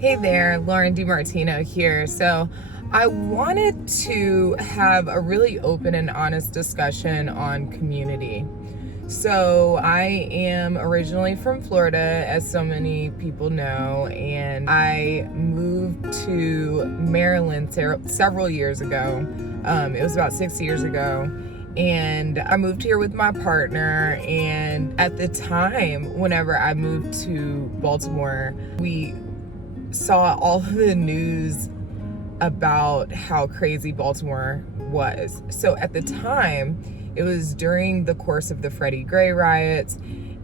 Hey there, Lauren DiMartino here. So I wanted to have a really open and honest discussion on community. So I am originally from Florida, as so many people know, and I moved to Maryland several years ago. It was about 6 years ago. And I moved here with my partner, and at the time, whenever I moved to Baltimore, we saw all of the news about how crazy Baltimore was. So at the time, it was during the course of the Freddie Gray riots,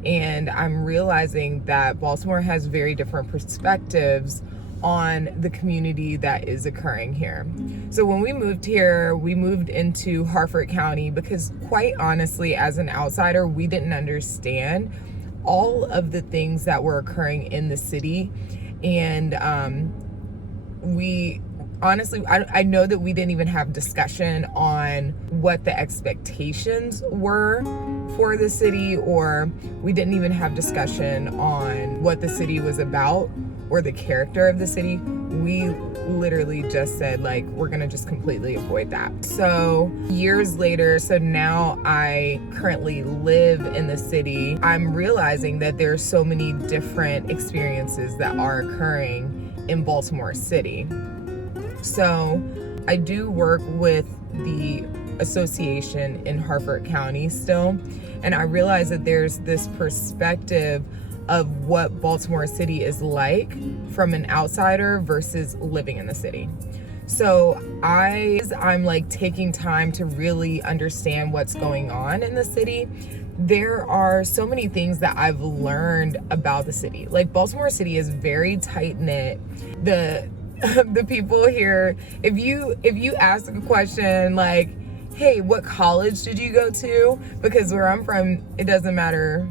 and I'm realizing that Baltimore has very different perspectives on the community that is occurring here. So when we moved here, we moved into Harford County because, quite honestly, as an outsider, we didn't understand all of the things that were occurring in the city. And we honestly, I know that we didn't even have discussion on what the expectations were for the city, or we didn't even have discussion on what the city was about or the character of the city. We literally just said, like, we're gonna just completely avoid that. So years later, so now I currently live in the city, I'm realizing that there's so many different experiences that are occurring in Baltimore City. So I do work with the association in Harford County still, and I realize that there's this perspective of what Baltimore City is like from an outsider versus living in the city. So I'm like taking time to really understand what's going on in the city. There are so many things that I've learned about the city. Like, Baltimore City is very tight-knit. The people here, if you ask a question like, hey, what college did you go to? Because where I'm from, it doesn't matter.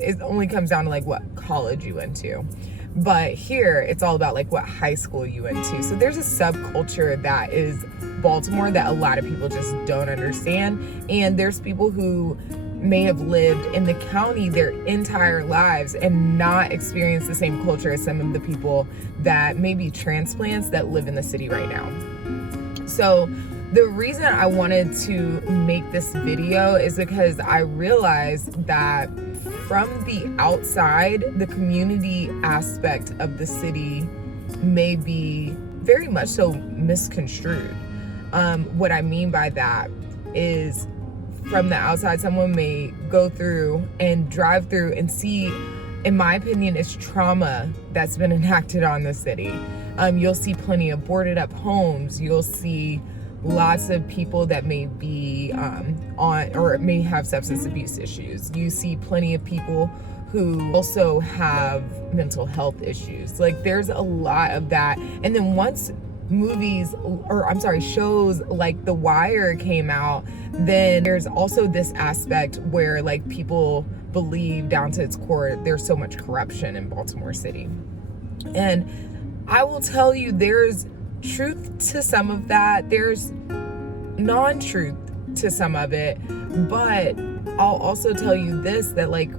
It only comes down to like what college you went to. But here, it's all about like what high school you went to. So there's a subculture that is Baltimore that a lot of people just don't understand. And there's people who may have lived in the county their entire lives and not experience the same culture as some of the people that may be transplants that live in the city right now. So the reason I wanted to make this video is because I realized that from the outside, the community aspect of the city may be very much so misconstrued. What I mean by that is, from the outside, someone may go through and drive through and see, in my opinion, it's trauma that's been enacted on the city. You'll see plenty of boarded up homes. You'll see lots of people that may be on or may have substance abuse issues. You see plenty of people who also have mental health issues. Like, there's a lot of that. And then once shows like The Wire came out, then there's also this aspect where like people believe down to its core there's so much corruption in Baltimore City. And I will tell you, there's truth to some of that. There's non-truth to some of it. But I'll also tell you this, that like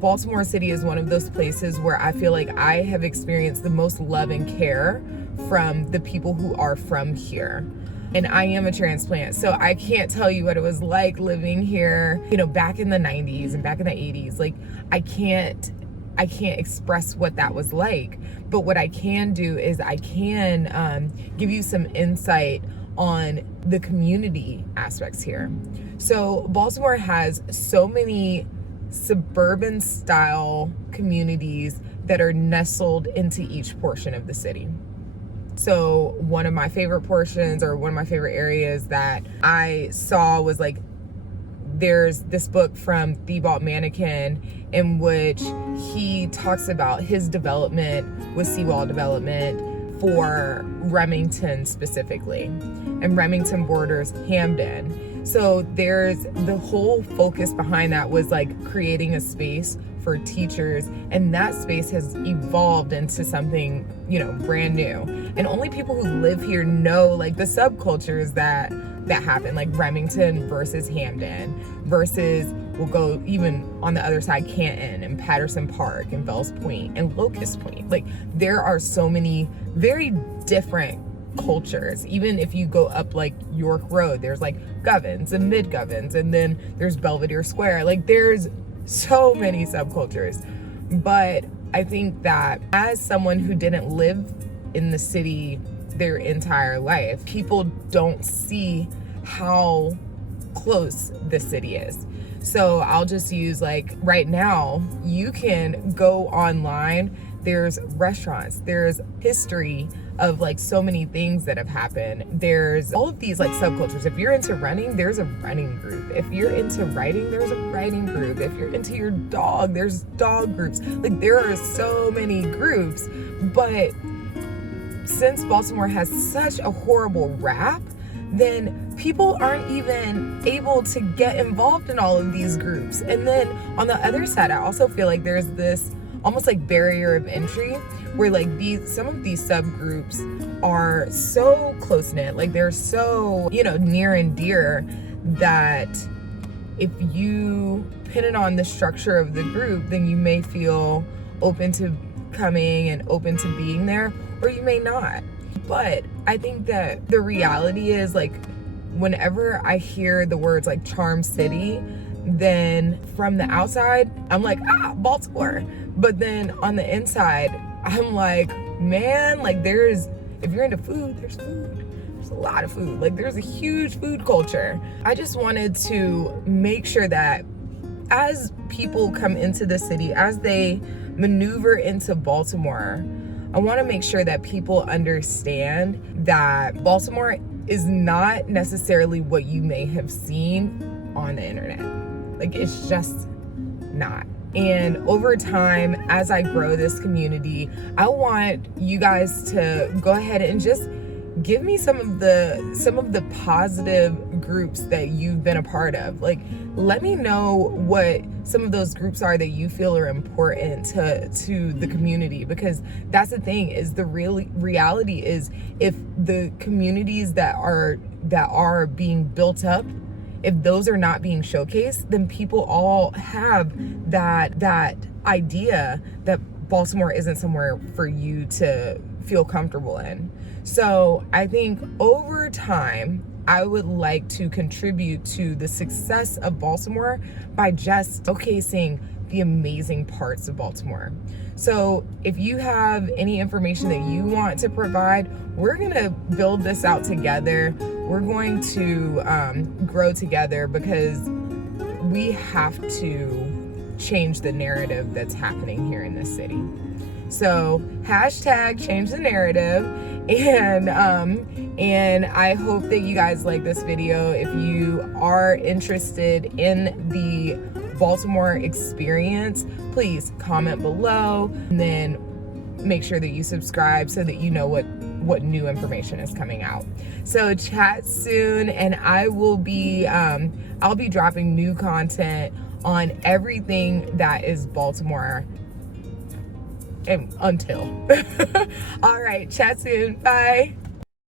Baltimore City is one of those places where I feel like I have experienced the most love and care from the people who are from here. And I am a transplant, so I can't tell you what it was like living here, back in the 90s and back in the 80s. Like, I can't express what that was like. But what I can do is I can give you some insight on the community aspects here. So Baltimore has so many suburban style communities that are nestled into each portion of the city. So one of my favorite portions, or one of my favorite areas that I saw, was like, there's this book from Thibaut Mannequin in which he talks about his development with seawall development for Remington specifically. And Remington borders Hamden. So there's the whole focus behind that was like creating a space for teachers, and that space has evolved into something, you know, brand new. And only people who live here know like the subcultures that happen, like Remington versus Hamden versus, we'll go even on the other side, Canton and Patterson Park and Fells Point and Locust Point. Like there are so many very different cultures. Even if you go up like York Road, there's like Govans and Mid Govans, and then there's Belvedere Square. Like there's so many subcultures. But I think that as someone who didn't live in the city their entire life, people don't see how close the city is. So I'll just use, like, right now, you can go online, there's restaurants, there's history of like so many things that have happened. There's all of these like subcultures. If you're into running, there's a running group. If you're into writing, there's a writing group. If you're into your dog, there's dog groups. Like there are so many groups. But since Baltimore has such a horrible rap, then people aren't even able to get involved in all of these groups. And then on the other side, I also feel like there's this almost like barrier of entry where like some of these subgroups are so close-knit, like they're so, you know, near and dear, that if you pin it on the structure of the group, then you may feel open to coming and open to being there, or you may not. But I think that the reality is, like, whenever I hear the words like Charm City, then from the outside, I'm like, Baltimore. But then on the inside, I'm like, man, like if you're into food, there's food. There's a lot of food. Like there's a huge food culture. I just wanted to make sure that as people come into the city, as they maneuver into Baltimore, I want to make sure that people understand that Baltimore is not necessarily what you may have seen on the internet. Like it's just not. And over time, as I grow this community, I want you guys to go ahead and just give me some of the positive groups that you've been a part of. Like, let me know what some of those groups are that you feel are important to the community, because that's the thing, is the reality is, if the communities that are being built up, if those are not being showcased, then people all have that idea that Baltimore isn't somewhere for you to feel comfortable in. So I think over time, I would like to contribute to the success of Baltimore by just showcasing the amazing parts of Baltimore. So if you have any information that you want to provide, we're gonna build this out together. We're going to grow together, because we have to change the narrative that's happening here in this city. So hashtag change the narrative. And I hope that you guys like this video. If you are interested in the Baltimore experience, please comment below, and then make sure that you subscribe so that you know what new information is coming out. So chat soon, and I will be I'll be dropping new content on everything that is Baltimore until. All right, chat soon. Bye.